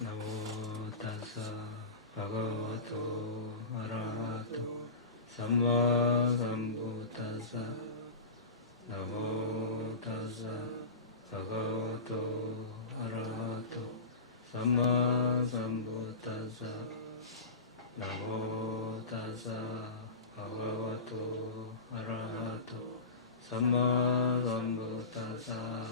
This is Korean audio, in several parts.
나모 타사 바가와토 아라하토 삼마 삼부타사 나모 타사 바가와토 아라하토 삼마 삼부타사 나모 타사 바가와토 아라하토 삼마 삼부타사.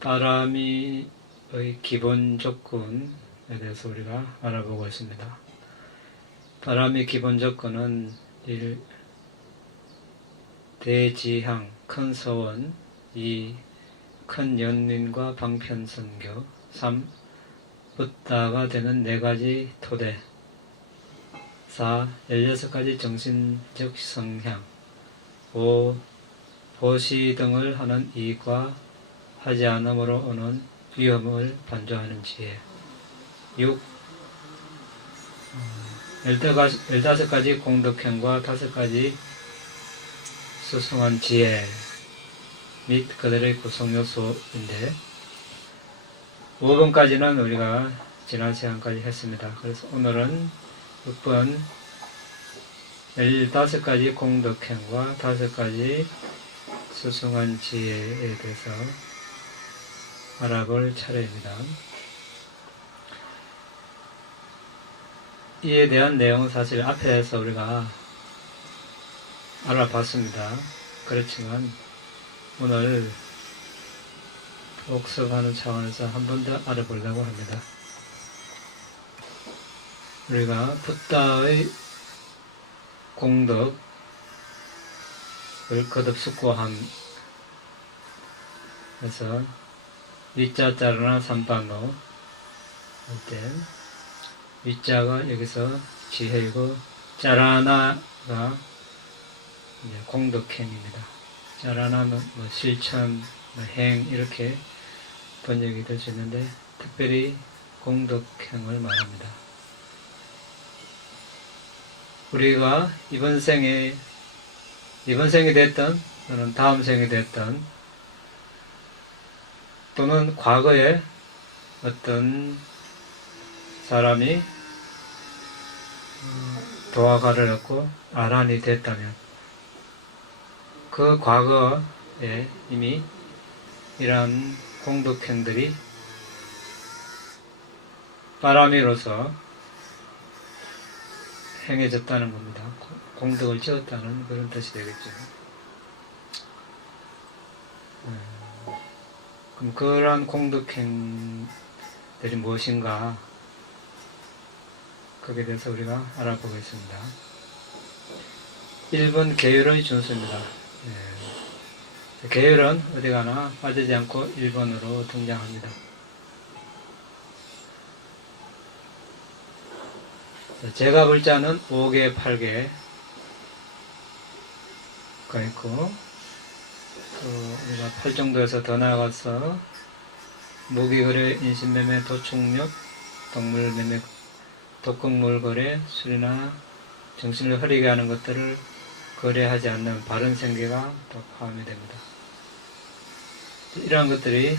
바람의 기본 조건에 대해서 우리가 알아보고 있습니다. 바람의 기본 조건은 1. 대지향, 큰 서원. 2. 큰 연민과 방편선교. 3. 붓다가 되는 4가지 토대. 4. 16가지 정신적 성향. 5. 보시 등을 하는 이익과 하지 않음으로 오는 위험을 반조하는 지혜. 6. 15가지 공덕행과 5가지 수승한 지혜 및 그들의 구성요소인데 5번까지는 우리가 지난 시간까지 했습니다. 그래서 오늘은 6번 15가지 공덕행과 5가지 수승한 지혜에 대해서 알아볼 차례입니다. 이에 대한 내용은 사실 앞에서 우리가 알아봤습니다. 그렇지만 오늘 복습하는 차원에서 한 번 더 알아보려고 합니다. 우리가 붓다의 공덕을 거듭 숙고함 해서 위자 짜라나 삼반노 할 때 위자가 여기서 지혜이고 짜라나가 공덕행입니다. 짜라나는 실천, 행 이렇게 번역이 될 수 있는데 특별히 공덕행을 말합니다. 우리가 이번 생이 됐던 또는 다음 생이 됐던 또는 과거에 어떤 사람이 도화가를 얻고 아란이 됐다면 그 과거에 이미 이러한 공덕행들이 바람이로서 행해졌다는 겁니다. 공덕을 지었다는 그런 뜻이 되겠죠. 그럼 그러한 공덕행들이 무엇인가 거기에 대해서 우리가 알아보겠습니다. 1번 계율의 준수입니다. 계율은 어디 가나 빠지지 않고 1번으로 등장합니다. 제가 불자는 5개, 8개가 있고 또 우리가 8 정도에서 더 나아가서 무기거래, 인신매매, 도축력, 동물매매, 독극물거래, 술이나 정신을 흐리게 하는 것들을 거래하지 않는 바른 생계가 또 포함이 됩니다. 이러한 것들이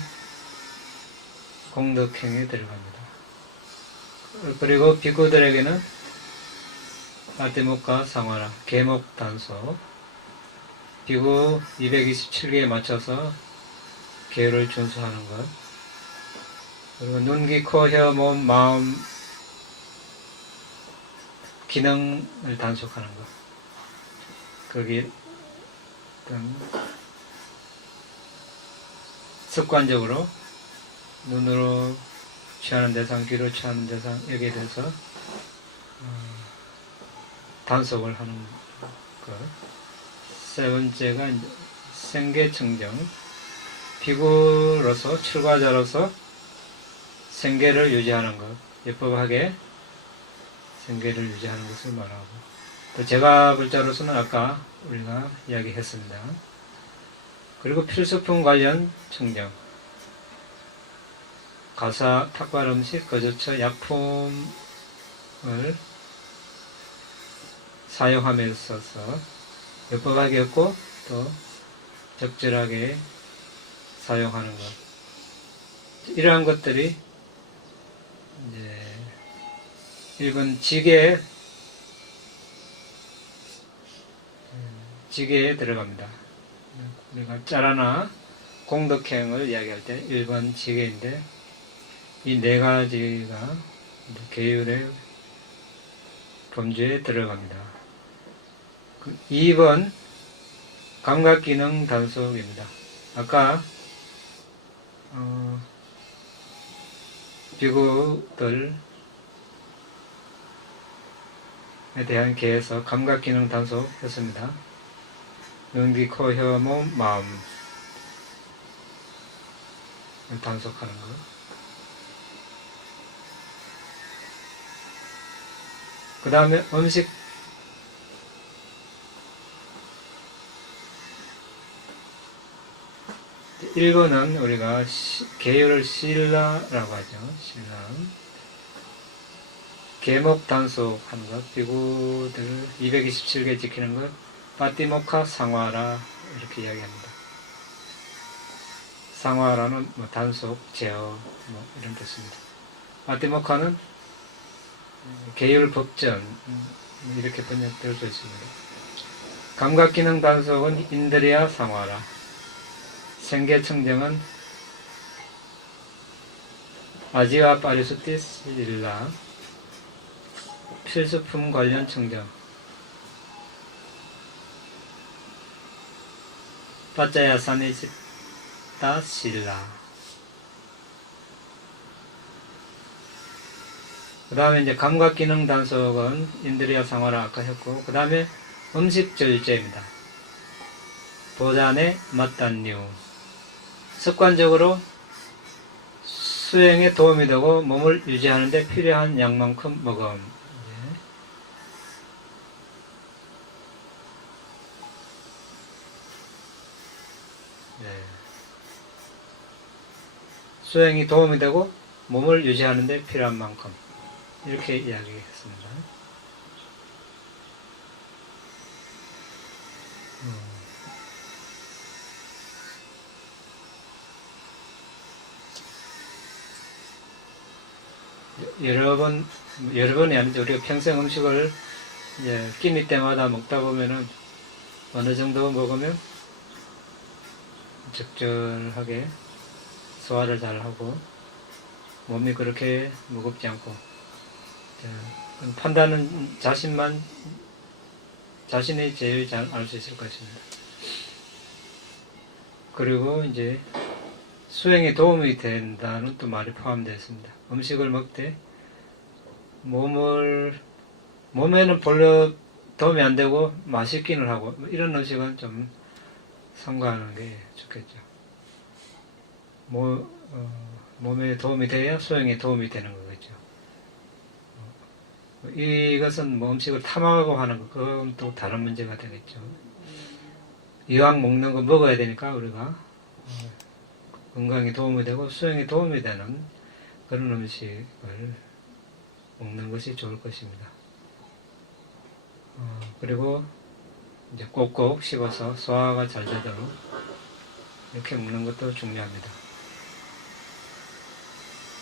공덕행에 들어갑니다. 그리고 비구들에게는 아티목과 상화라, 계목 단소, 비구 227개에 맞춰서 계율을 준수하는 것, 그리고 눈, 귀, 코, 혀, 몸, 마음 기능을 단속하는 것, 거기 어떤 습관적으로 눈으로 취하는 대상, 귀로 취하는 대상 여기에 대해서 단속을 하는 것. 세 번째가 생계청정, 비구로서 출가자로서 생계를 유지하는 것, 예법하게 생계를 유지하는 것을 말하고, 또 제가 불자로서는 아까 우리가 이야기했습니다. 그리고 필수품 관련 청정, 가사, 탁발 음식, 거주처, 약품을 사용함에 있어서 예법하게 했고 또 적절하게 사용하는 것. 이러한 것들이 이제 일본 지게에 들어갑니다. 우리가 짜라나 공덕행을 이야기할 때 1번 지게인데 이 네 가지가 계율의 범주에 들어갑니다. 2번 감각기능 단속입니다. 아까 비구들에 대한 계에서 감각기능 단속했습니다. 눈, 귀, 코, 혀, 몸, 마음 단속하는 것. 그 다음에 음식 1번은 우리가 계율을 신라라고 하죠. 신라. 계목 단속하는 것, 비구들 227개 지키는 것, 파티모카 상화라 이렇게 이야기합니다. 상화라는 뭐 단속, 제어 뭐 이런 뜻입니다. 파티모카는 계율 법전 이렇게 번역될 수 있습니다. 감각기능 단속은 인드리아 상화라, 생계청정은 아지와 파리수티 실라, 필수품 관련 청정, 빠짜야 사니시타 실라. 그 다음에 이제 감각기능 단속은 인드리아 상화라 아까 했고, 그 다음에 음식절제입니다. 보잔에 맞단류, 습관적으로 수행에 도움이 되고 몸을 유지하는 데 필요한 양만큼 먹음. 수행이 도움이 되고 몸을 유지하는 데 필요한 만큼 이렇게 이야기했습니다. 여러 번이 아니죠. 우리가 평생 음식을 이제 끼니 때마다 먹다 보면은 어느 정도 먹으면 적절하게 소화를 잘 하고 몸이 그렇게 무겁지 않고, 판단은 자신이 제일 잘 알 수 있을 것입니다. 그리고 이제 수행에 도움이 된다는 또 말이 포함되어 있습니다. 음식을 먹되 몸에는 별로 도움이 안 되고 맛있기는 하고 이런 음식은 좀 삼가하는 게 좋겠죠. 몸에 도움이 돼야 수행에 도움이 되는 거겠죠. 이것은 뭐 음식을 탐하고 하는 거, 그건 또 다른 문제가 되겠죠. 이왕 먹는 거 먹어야 되니까 우리가 건강에 도움이 되고 수행에 도움이 되는 그런 음식을 먹는 것이 좋을 것입니다. 그리고 이제 꼭꼭 씹어서 소화가 잘 되도록 이렇게 먹는 것도 중요합니다.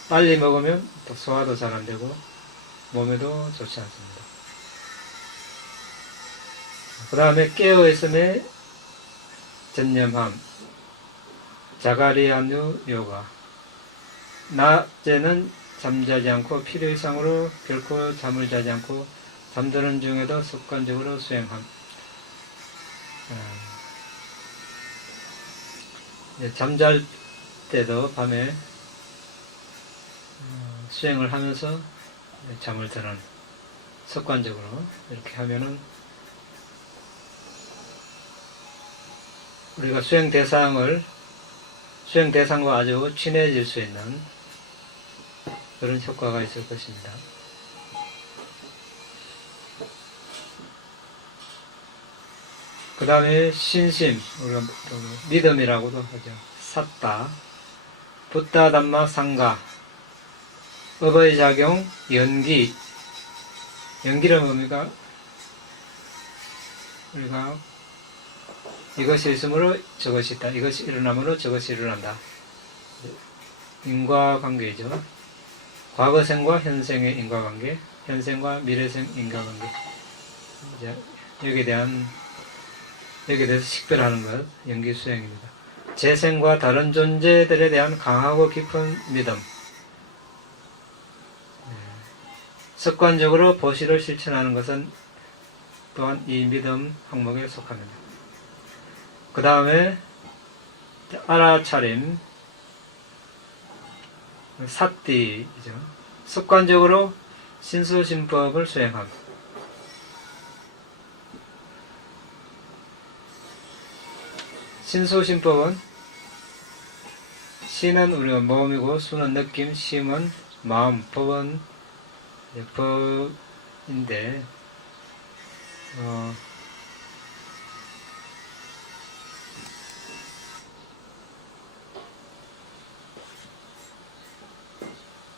빨리 먹으면 또 소화도 잘 안 되고 몸에도 좋지 않습니다. 그 다음에 깨어있음에 전념함, 자가리안유 요가. 낮에는 잠자지 않고 필요 이상으로 결코 잠을 자지 않고 잠드는 중에도 습관적으로 수행함. 잠잘 때도 밤에 수행을 하면서 잠을 드는, 습관적으로 이렇게 하면은 우리가 수행 대상과 아주 친해질 수 있는 그런 효과가 있을 것입니다. 그 다음에 신심, 우리가 믿음이라고도 하죠. 삿다, 붓다, 담마, 상가, 업의 작용, 연기란 뭡니까? 우리가 이것이 있으므로 저것이 있다. 이것이 일어나므로 저것이 일어난다. 인과관계이죠. 과거생과 현생의 인과관계, 현생과 미래생 인과관계. 이제 여기에 대해서 식별하는 것, 연기수행입니다. 재생과 다른 존재들에 대한 강하고 깊은 믿음. 습관적으로 보시를 실천하는 것은 또한 이 믿음 항목에 속합니다. 그 다음에 알아차림, 사띠이죠. 습관적으로 신수신법을 수행함. 신수신법은 신은 우리가 몸이고 수는 느낌, 심은 마음, 법은 법인데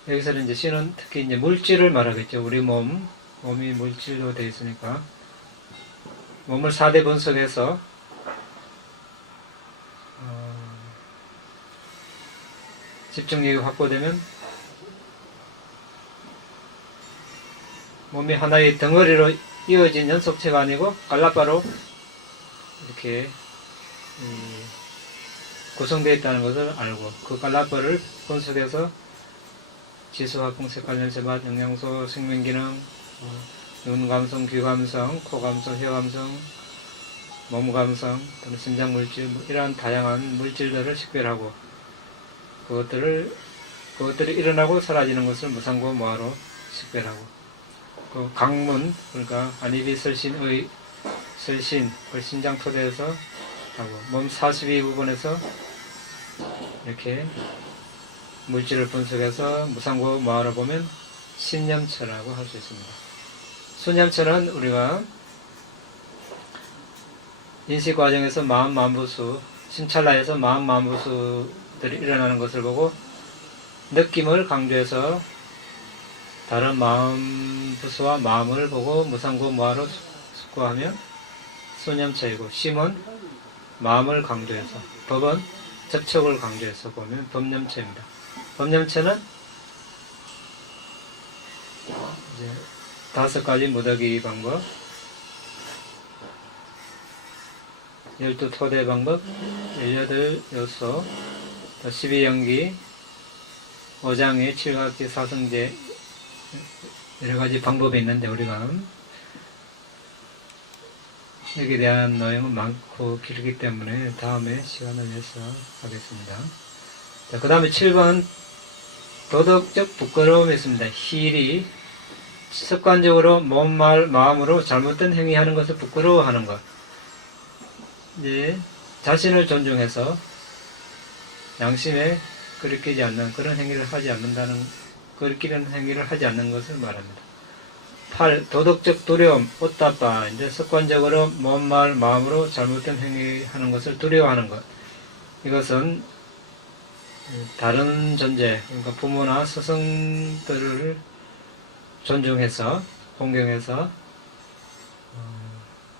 여기서는 이제 신은 특히 이제 물질을 말하겠죠. 우리 몸이 물질로 되어 있으니까 몸을 4대 분석해서 집중력이 확보되면 몸이 하나의 덩어리로 이어진 연속체가 아니고 갈라파로 이렇게 구성되어 있다는 것을 알고 그 갈라파를 분석해서 지수, 화풍, 색깔, 냄새, 맛, 영양소, 생명기능, 눈 감성, 귀 감성, 코 감성, 혀 감성, 몸 감성, 또는 신장 물질, 이러한 다양한 물질들을 식별하고 그것들이 일어나고 사라지는 것을 무상고 모아로 식별하고 그 강문, 그러니까 안입이 설신의 설신을 신장 토대에서 하고 몸 42부분에서 이렇게 물질을 분석해서 무상고 모아로 보면 신념처라고 할 수 있습니다. 수념처는 우리가 인식 과정에서 마음 만부수, 심찰나에서 마음 만부수들이 일어나는 것을 보고 느낌을 강조해서 다른 마음 부수와 마음을 보고 무상고 무아로 숙고하면 수념처이고, 심은 마음을 강조해서, 법은 접촉을 강조해서 보면 법념처입니다. 법념처는 이제 5가지 무더기 방법, 12토대 방법, 18요소, 12연기, 5장의 7각지 사성제, 여러가지 방법이 있는데 우리가 여기에 대한 내용은 많고 길기 때문에 다음에 시간을 내서 하겠습니다. 자, 그 다음에 7번 도덕적 부끄러움이 있습니다. 희리, 습관적으로 몸, 말, 마음으로 잘못된 행위하는 것을 부끄러워하는 것. 이제 자신을 존중해서 양심에 거리끼지 않는 그런 행위를 하지 않는다는, 거리끼는 행위를 하지 않는 것을 말합니다. 8. 도덕적 두려움, 옷다빠. 이제 습관적으로 몸, 말, 마음으로 잘못된 행위하는 것을 두려워하는 것. 이것은 다른 존재, 그러니까 부모나 스승들을 존중해서, 공경해서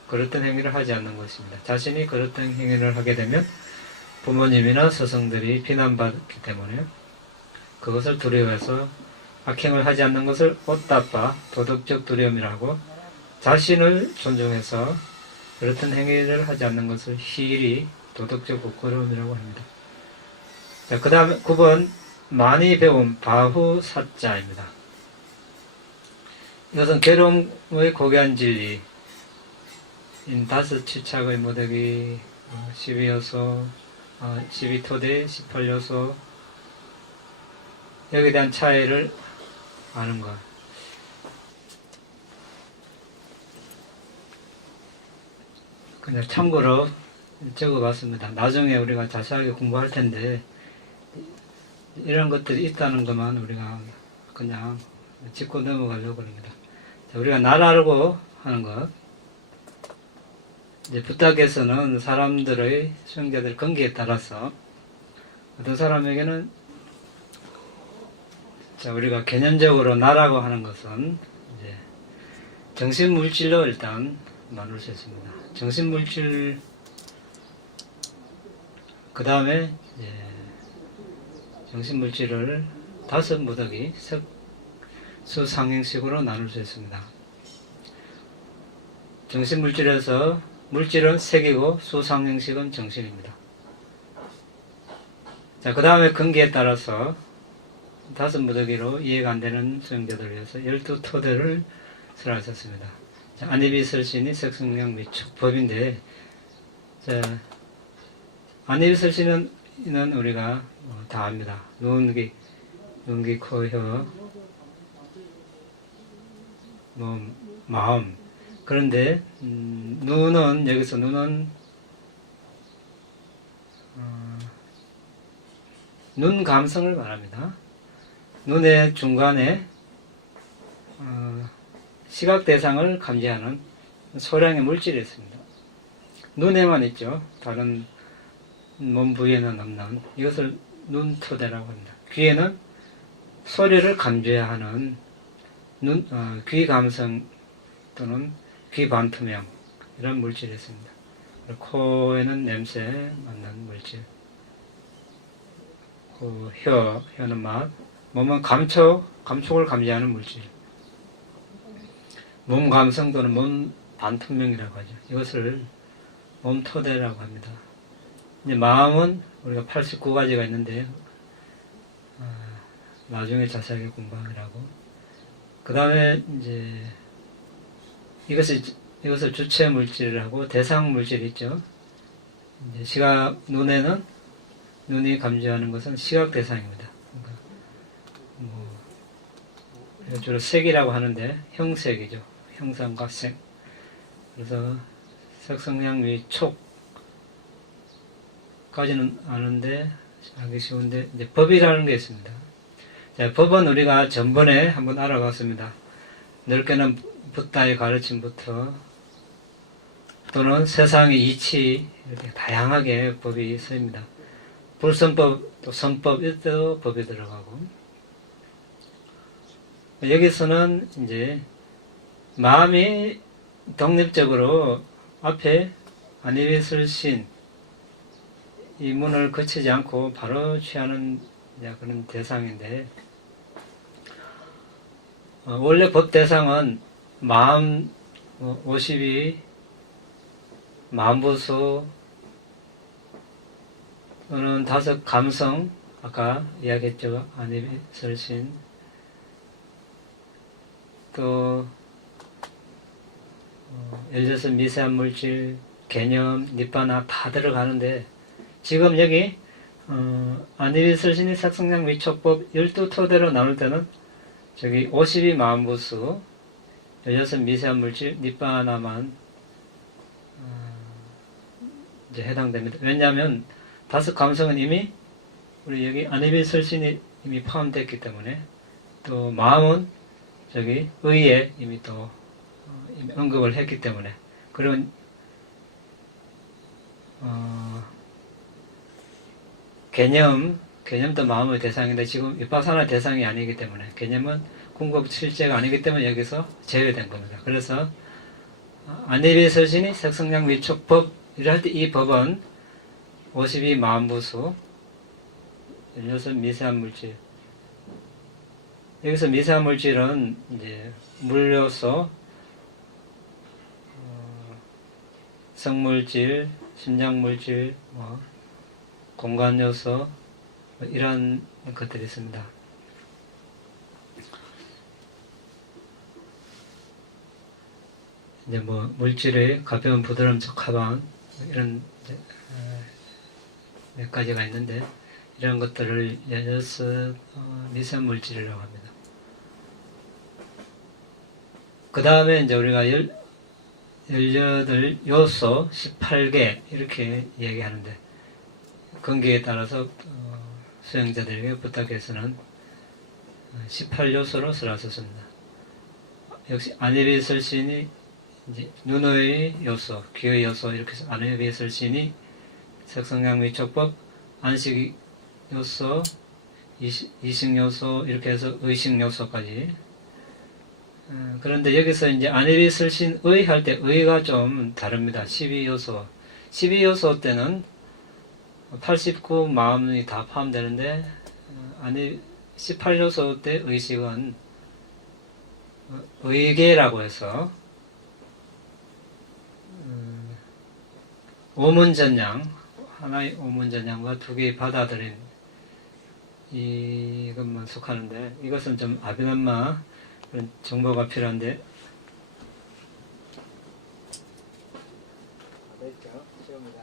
그릇된 행위를 하지 않는 것입니다. 자신이 그릇된 행위를 하게 되면 부모님이나 스승들이 비난받기 때문에 그것을 두려워해서 악행을 하지 않는 것을 옷다빠, 도덕적 두려움이라고, 자신을 존중해서 그렇던 행위를 하지 않는 것을 희리, 도덕적 부끄러움이라고 합니다. 자, 그 다음에 9번 많이 배움, 바후사자입니다. 이것은 괴로움의 고귀한 진리, 5 무더기, 12요소, 12토대, 18요소, 여기에 대한 차이를 아는 것. 그냥 참고로 적어봤습니다. 나중에 우리가 자세하게 공부할 텐데 이런 것들이 있다는 것만 우리가 그냥 짚고 넘어가려고 합니다. 자, 우리가 나라고 하는 것. 이제 부탁에서는 사람들의 수행자들 관계에 따라서 어떤 사람에게는, 자, 우리가 개념적으로 나라고 하는 것은 이제 정신물질로 일단 나눌 수 있습니다. 정신물질, 그 다음에 정신물질을 5무더기 수상행식으로 나눌 수 있습니다. 정신물질에서 물질은 색이고 수상행식은 정신입니다. 자, 그 다음에 근기에 따라서 5무더기로 이해가 안 되는 수행자들을 위해서 12토대를 설하셨습니다. 안입이설신이 색성량 미축 법인데, 자, 안입이설신은 우리가 다 압니다. 눈, 귀, 코, 혀, 몸, 마음. 그런데 눈은, 여기서 눈은 눈 감성을 말합니다. 눈의 중간에 시각 대상을 감지하는 소량의 물질이 있습니다. 눈에만 있죠. 다른 몸 부위에는 없는, 이것을 눈토대라고 합니다. 귀에는 소리를 감지하는 귀 감성 또는 귀 반투명, 이런 물질이 있습니다. 코에는 냄새 맡는 물질, 혀는 맛, 몸은 감촉을 감지하는 물질, 몸 감성 또는 몸 반투명이라고 하죠. 이것을 몸토대라고 합니다. 이제 마음은 우리가 89가지가 있는데, 나중에 자세하게 공부하라고. 그 다음에 이제 이것을 주체 물질이라고, 대상 물질이 있죠. 이제 눈에는 눈이 감지하는 것은 시각 대상입니다. 그러니까 주로 색이라고 하는데 형색이죠. 형상과 색. 그래서 색성량 위 촉까지는 아는데 하기 쉬운데, 이제 법이라는 게 있습니다. 자, 법은 우리가 전번에 한번 알아봤습니다. 넓게는 붓다의 가르침부터 또는 세상의 이치, 이렇게 다양하게 법이 있습니다. 불선법, 또 선법, 이때도 법이 들어가고, 여기서는 이제 마음이 독립적으로 앞에 안입이설신 이 문을 거치지 않고 바로 취하는 그런 대상인데, 원래 법 대상은 마음 52, 마음부수 또는 5 감성, 아까 이야기했죠. 안입이설신, 또 예를 들어서 미세한 물질, 개념, 니바나 다 들어가는데, 지금 여기 안입이설신이 색성량 위촉법 12토대로 나눌 때는 저기 52 마음부수, 16 미세한 물질, 니바나만 이제 해당됩니다. 왜냐하면 5 감성은 이미 우리 여기 안입이설신이 이미 포함됐기 때문에, 또 마음은 저기 의에 이미 또 이미 언급을 했기 때문에, 그런 개념도 마음의 대상인데 지금 위파사나 대상이 아니기 때문에, 개념은 궁극 실제가 아니기 때문에 여기서 제외된 겁니다. 그래서 안입이설신이 색성량 위촉법 이럴 때 이 법은 52 마음부수, 16 미세한 물질, 여기서 미세한 물질은 이제 물요소, 성물질, 심장물질, 공간요소, 이런 것들이 있습니다. 이제 물질의 가벼운 부드러움, 적합한 이런 몇 가지가 있는데, 이런 것들을 16 미세한 물질이라고 합니다. 그 다음에 이제 우리가 18 요소 18개 이렇게 얘기하는데, 근기에 따라서 수행자들에게 부탁해서는 18요소로 설하셨습니다. 역시 안입이설신이 이제 눈의 요소, 귀의 요소, 이렇게 해서 안입이설신이 색성량 위촉법, 안식 요소, 이식 요소, 이렇게 해서 의식 요소까지. 그런데 여기서 이제 안입이설신의 할 때 의가 좀 다릅니다. 12요소. 12요소 때는 89 마음이 다 포함되는데, 아니 18요소 때 의식은 의계라고 해서 오문전양, 하나의 오문전양과 두 개의 받아들임, 이것만 속하는데, 이것은 좀 아비담마 그런 정보가 필요한데, 됐죠? 쉬웁니다.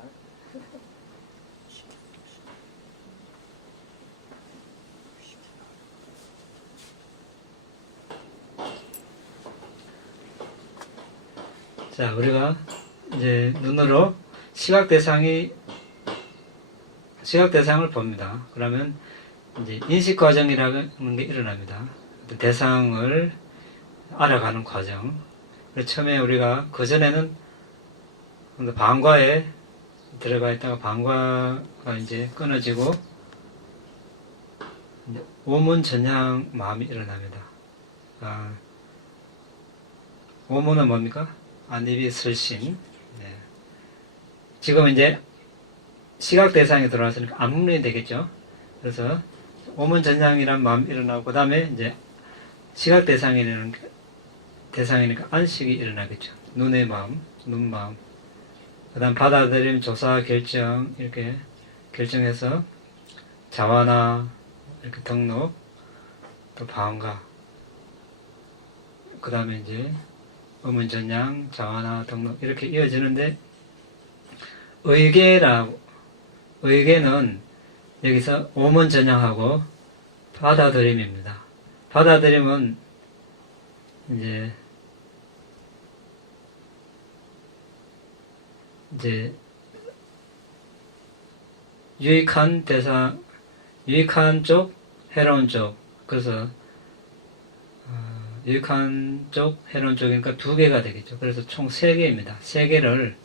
자, 우리가 이제 눈으로 시각 대상을 봅니다. 그러면 이제 인식 과정이라는 게 일어납니다. 대상을 알아가는 과정. 처음에 우리가 그전에는 방과에 들어가 있다가 방과가 이제 끊어지고 이제 오문전향 마음이 일어납니다. 오문은 뭡니까? 안입이 설신. 네. 지금 이제 시각 대상에 들어왔으니까 안문이 되겠죠. 그래서 오문전향이란 마음이 일어나고, 그 다음에 이제 시각 대상이니까 안식이 일어나겠죠. 눈의 마음, 눈마음. 그 다음 받아들임, 조사, 결정, 이렇게 결정해서 자화나, 이렇게 등록, 또 방가. 그 다음에 이제 오문전양, 자화나, 등록, 이렇게 이어지는데, 의계는 여기서 오문전양하고 받아들임입니다. 받아들임은 이제 유익한 대상, 유익한 쪽, 해로운 쪽. 그래서 유익한 쪽, 해로운 쪽이니까 두 개가 되겠죠. 그래서 총 세 개입니다. 세 개를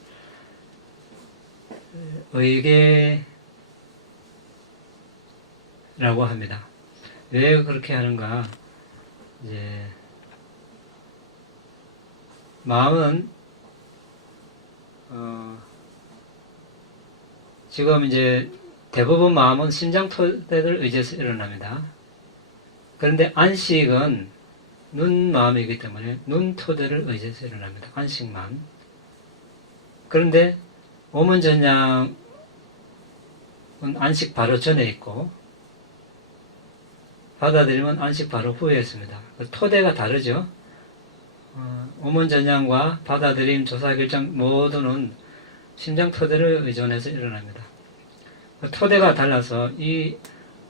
의계라고 합니다. 왜 그렇게 하는가? 이제 마음은 지금 이제 대부분 마음은 심장 토대를 의지해서 일어납니다. 그런데 안식은 눈 마음이기 때문에 눈 토대를 의지해서 일어납니다. 안식만. 그런데 오문전양은 안식 바로 전에 있고, 받아들이면 안식 바로 후에 있습니다. 토대가 다르죠. 오문전양과 받아들임, 조사, 결정 모두는 심장 토대를 의존해서 일어납니다. 토대가 달라서 이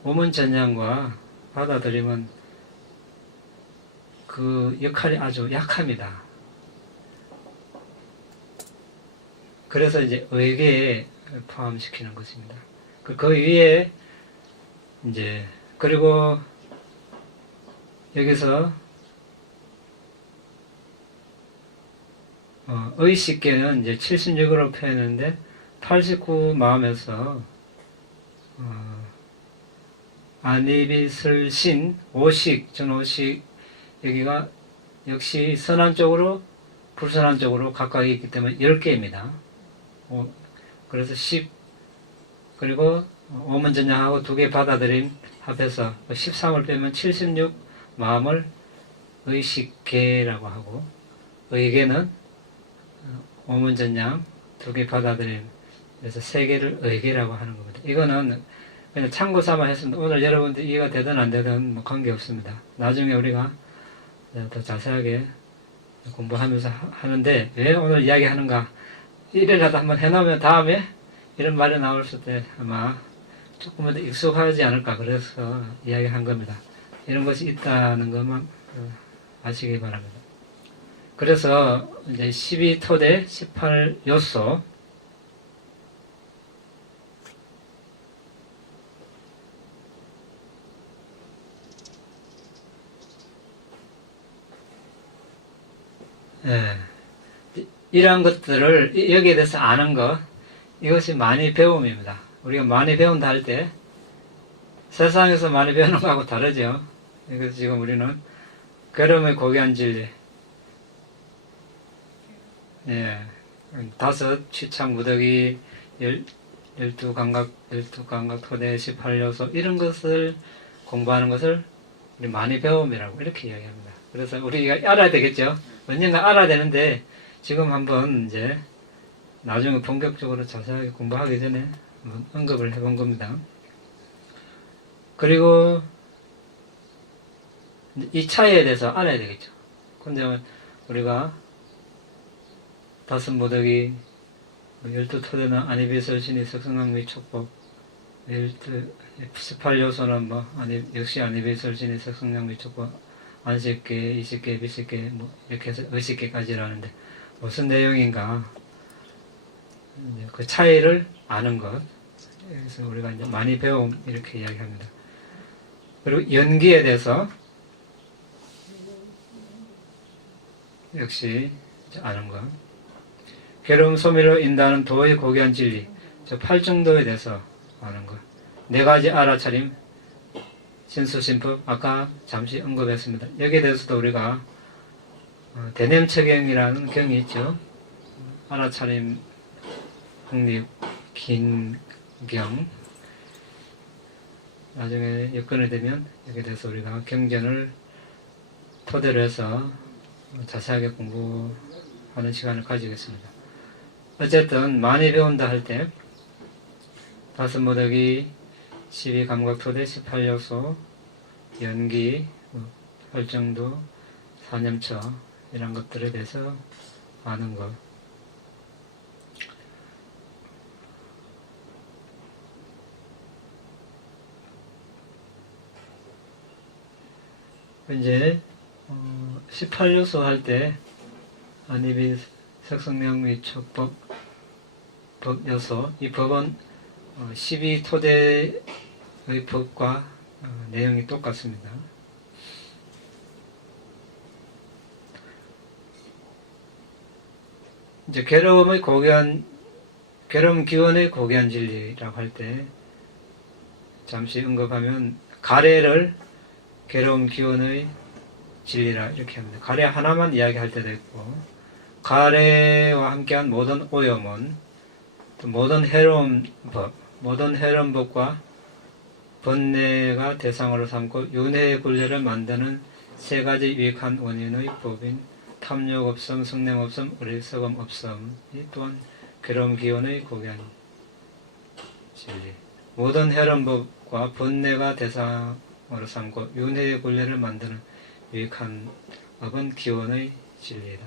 오문전양과 받아들임은 그 역할이 아주 약합니다. 그래서 이제 의계에 포함시키는 것입니다. 그 위에 이제, 그리고 여기서 의식계는 이제 76으로 표현했는데 89 마음에서 안입이슬신, 오식, 전오식, 여기가 역시 선한 쪽으로 불선한 쪽으로 각각 있기 때문에 10개입니다. 그래서 10, 그리고 오문전양하고 두 개 받아들임 합해서 13을 빼면 76 마음을 의식계라고 하고, 의계는 오문전양, 두 개 받아들임, 그래서 세 개를 의계라고 하는 겁니다. 이거는 그냥 참고 삼아 했습니다. 오늘 여러분들 이해가 되든 안 되든 뭐 관계없습니다. 나중에 우리가 더 자세하게 공부하면서 하는데, 왜 오늘 이야기하는가? 이래라도 한번 해놓으면 다음에 이런 말이 나올 때 아마 조금은 더 익숙하지 않을까, 그래서 이야기한 겁니다. 이런 것이 있다는 것만 아시기 바랍니다. 그래서 이제 12토대 18요소, 이러한 것들을 여기에 대해서 아는 것, 이것이 많이 배움입니다. 우리가 많이 배운다 할 때 세상에서 많이 배우는 거하고 다르죠. 그래서 지금 우리는 걸음의 고귀한 진리, 5 취참 무더기, 열두 감각 토대 18요소 이런 것을 공부하는 것을 우리 많이 배움이라고 이렇게 이야기합니다. 그래서 우리가 알아야 되겠죠. 언젠가 알아야 되는데 지금 한번 이제 나중에 본격적으로 자세하게 공부하기 전에 한번 언급을 해본 겁니다. 그리고 이 차이에 대해서 알아야 되겠죠. 근데 우리가 다섯 모덕이 열두 토대는 안이비설신이 석성강미 촉법 18요소는 역시 안이비설신이 석성강미 촉법 안식계, 이식계, 비식계 이렇게 해서 의식계까지라는데 무슨 내용인가 그 차이를 아는 것. 그래서 우리가 이제 많이 배움 이렇게 이야기합니다. 그리고 연기에 대해서 역시 아는 것. 괴로움 소멸로 인도하는 도의 고귀한 진리, 저 팔중도에 대해서 아는 것. 네 가지 알아차림, 신수신법 아까 잠시 언급했습니다. 여기에 대해서도 우리가 대냄처경이라는 경이 있죠. 알아차림 국립 긴 경. 나중에 여건이 되면 여기에 대해서 우리가 경전을 토대로 해서 자세하게 공부하는 시간을 가지겠습니다. 어쨌든 많이 배운다 할 때 다섯 모덕이 12감각토대 18요소 연기, 활정도, 사념처 이런 것들에 대해서 아는 것. 이제 18요소 할 때 안이비 석성명미 촉법 요소, 이 법은 12토대의 법과 내용이 똑같습니다. 이제 괴로움 기원의 고귀한 진리라고 할 때 잠시 언급하면 가래를 괴로움 기원의 진리라 이렇게 합니다. 가래 하나만 이야기할 때도 있고 가래와 함께한 모든 오염은 또 모든 해로운 법과 번뇌가 대상으로 삼고 윤회의 굴레를 만드는 세 가지 유익한 원인의 법인 탐욕 없음, 성냄 없음, 어리석음 없음, 이 또한 괴로움 기원의 고귀한 진리. 모든 해로운 법과 번뇌가 대상으로 삼고 윤회의 굴레를 만드는 유익한 법은 기원의 진리이다.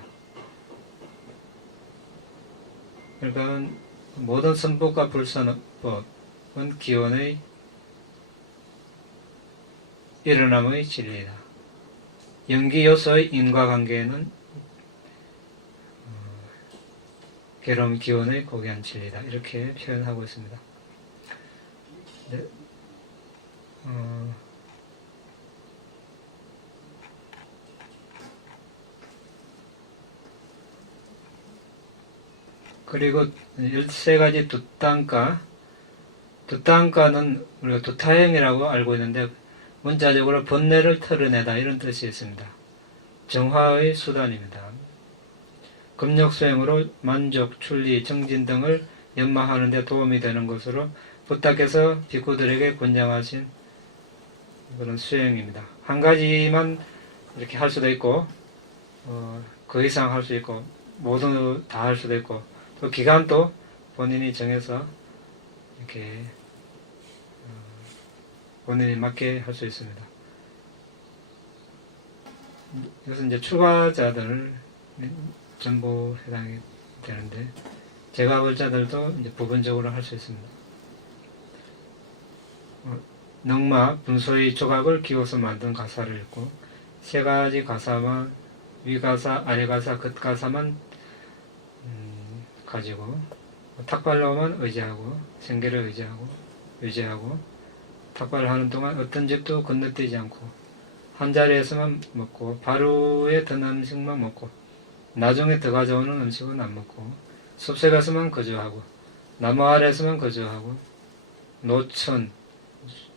그러니까 모든 선법과 불선법은 기원의 일어남의 진리이다. 연기요소의 인과관계는 괴로움 기원의 고귀한 진리다. 이렇게 표현하고 있습니다. 네. 그리고 13가지 두땅가는 우리가 두타행이라고 알고 있는데 문자적으로 번뇌를 털어내다 이런 뜻이 있습니다. 정화의 수단입니다. 금욕수행으로 만족, 출리, 정진 등을 연마하는 데 도움이 되는 것으로 부탁해서 비구들에게 권장하신 그런 수행입니다. 한 가지만 이렇게 할 수도 있고 그 이상 할 수 있고 모두 다 할 수도 있고 또 기간도 본인이 정해서 이렇게 본인이 맞게 할 수 있습니다. 이것은 이제 출가자들 전부 해당이 되는데 제가불자들도 이제 부분적으로 할 수 있습니다. 넉마, 분소의 조각을 기워서 만든 가사를 읽고 세 가지 가사만 위가사, 아래가사, 겉가사만 가지고 탁발로만 의지하고 생계를 유지하고 탁발을 하는 동안 어떤 집도 건너뛰지 않고 한 자리에서만 먹고 바루에 든 음식만 먹고 나중에 더 가져오는 음식은 안 먹고 숲속에서만 거주하고 나무 아래에서만 거주하고 노천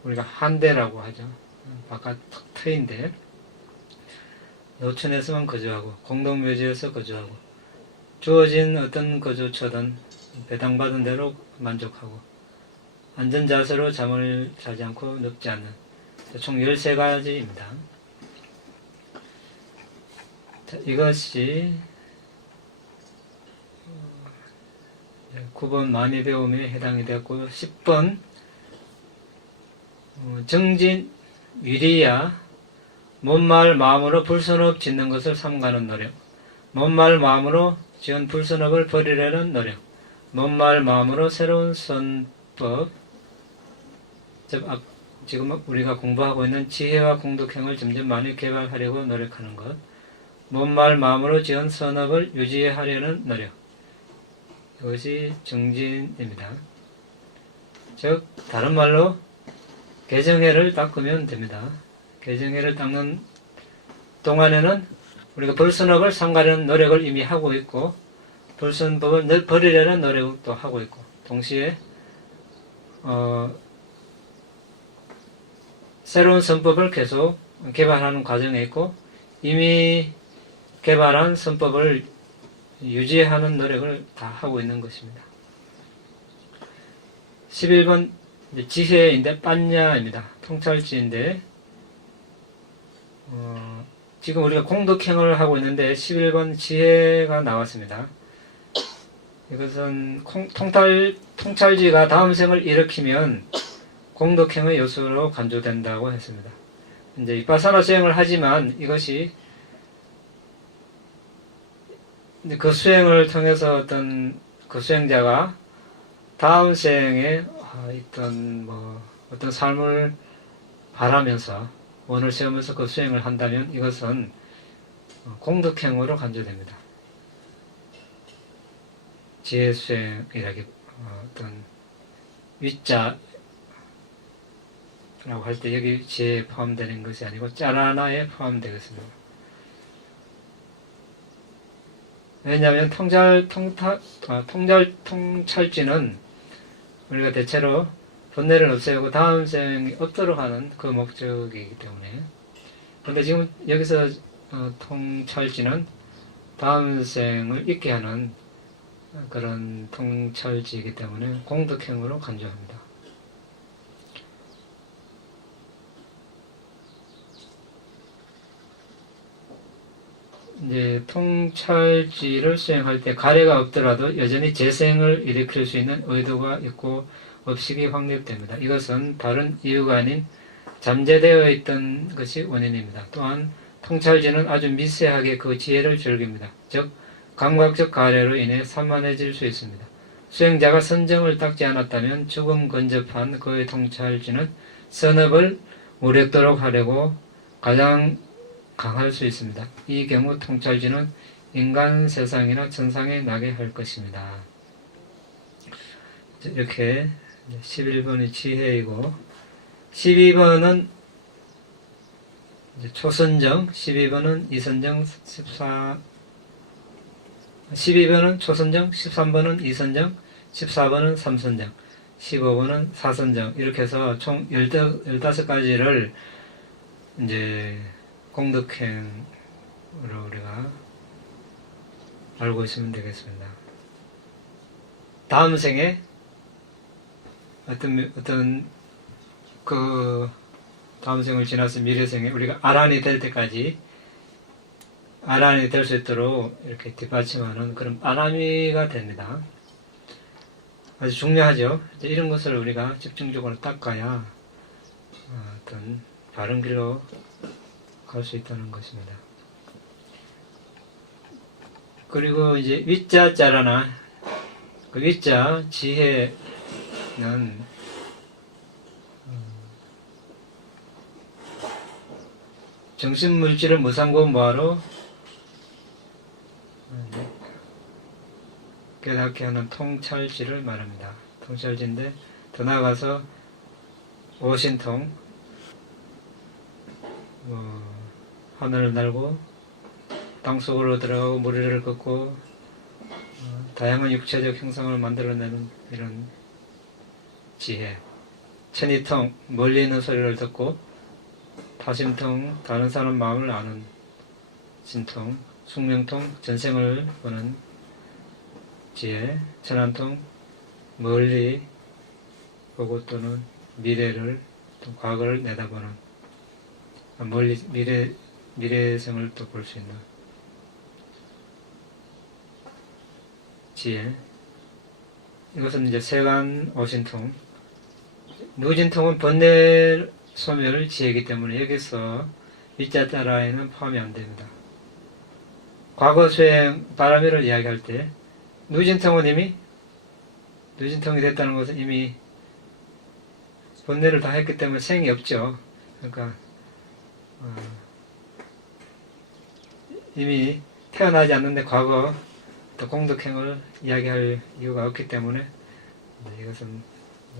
우리가 한대라고 하죠. 바깥 터인데 노천에서만 거주하고 공동묘지에서 거주하고 주어진 어떤 거주처든 배당받은 대로 만족하고 앉은 자세로 잠을 자지 않고 눕지 않는. 총 13가지입니다. 자, 이것이 9번 많이 배움에 해당이 되었고, 10번 정진 위리야 몸말 마음으로 불선업 짓는 것을 삼가는 노력. 몸말 마음으로 지은 불선업을 버리려는 노력. 몸말 마음으로 새로운 선법, 지금 우리가 공부하고 있는 지혜와 공덕행을 점점 많이 개발하려고 노력하는 것. 몸말 마음으로 지은 선업을 유지하려는 노력. 이것이 정진입니다. 즉 다른 말로 개정해를 닦으면 됩니다. 개정해를 닦는 동안에는 우리가 불선업을 삼가려는 노력을 이미 하고 있고, 불선법을 버리려는 노력도 하고 있고, 동시에 새로운 선법을 계속 개발하는 과정에 있고, 이미 개발한 선법을 유지하는 노력을 다 하고 있는 것입니다. 11번 지혜인데 빤냐입니다. 통찰지인데 지금 우리가 공덕행을 하고 있는데 11번 지혜가 나왔습니다. 이것은 통찰지가 다음 생을 일으키면 공덕행의 요소로 간주된다고 했습니다. 이제 비파사나 수행을 하지만 이것이 그 수행을 통해서 어떤 그 수행자가 다음 생에 어떤 삶을 바라면서 원을 세우면서 그 수행을 한다면 이것은 공덕행으로 간주됩니다. 지혜 수행이라기 어떤 위자라고 할 때 여기 지혜에 포함되는 것이 아니고 짜라나에 포함되겠습니다. 왜냐하면 통찰지는 우리가 대체로 번뇌를 없애고 다음 생이 없도록 하는 그 목적이기 때문에. 그런데 지금 여기서 통찰지는 다음 생을 있게 하는 그런 통찰지이기 때문에 공덕행으로 간주합니다. 이제 통찰지를 수행할 때 가래가 없더라도 여전히 재생을 일으킬 수 있는 의도가 있고 업식이 확립됩니다. 이것은 다른 이유가 아닌 잠재되어 있던 것이 원인입니다. 또한 통찰지는 아주 미세하게 그 지혜를 즐깁니다. 즉 감각적 가래로 인해 산만해질 수 있습니다. 수행자가 선정을 닦지 않았다면 조금 근접한 그의 통찰지는 선업을 무력도록 하려고 가장 강할 수 있습니다. 이 경우 통찰지는 인간 세상이나 천상에 나게 할 것입니다. 이렇게 11번이 지혜이고, 12번은 초선정, 12번은 이선정, 12번은 초선정, 13번은 이선정, 14번은 삼선정, 15번은 사선정, 이렇게 해서 총 15가지를 이제 공덕행으로 우리가 알고 있으면 되겠습니다. 다음 생에 어떤 다음 생을 지나서 미래생에 우리가 아란이 될 때까지 아란이 될 수 있도록 이렇게 뒷받침하는 그런 빠람이가 됩니다. 아주 중요하죠. 이런 것을 우리가 집중적으로 닦아야 어떤 바른 길로 갈 수 있다는 것입니다. 그리고 이제 위자자라나 그 위자 지혜는 정신물질을 무상고 뭐하러 깨닫게 하는 통찰지를 말합니다. 통찰지인데 더 나아가서 오신통, 하늘을 날고 땅속으로 들어가고 물 위를 걷고 다양한 육체적 형상을 만들어내는 이런 지혜. 천이통, 멀리 있는 소리를 듣고, 타심통, 다른 사람 마음을 아는 진통, 숙명통, 전생을 보는 지혜. 천안통, 멀리 보고 또는 미래를 또 과거를 내다보는 멀리 미래성을 또 볼 수 있는 지혜. 이것은 이제 세간 오신통. 누진통은 번뇌 소멸 지혜이기 때문에 여기서 위자자라에는 포함이 안 됩니다. 과거 수행 바라미를 이야기할 때 누진통은 이미 누진통이 됐다는 것은 이미 번뇌를 다 했기 때문에 생이 없죠. 그러니까 이미 태어나지 않는데 과거 또 공덕행을 이야기할 이유가 없기 때문에 이것은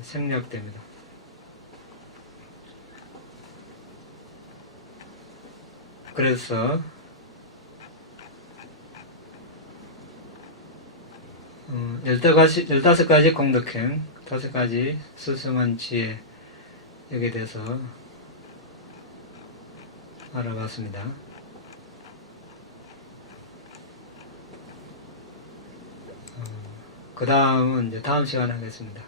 생략됩니다. 그래서 15가지 공덕행, 5가지 스승한 지혜, 여기에 대해서 알아봤습니다. 그 다음은 이제 다음 시간에 하겠습니다.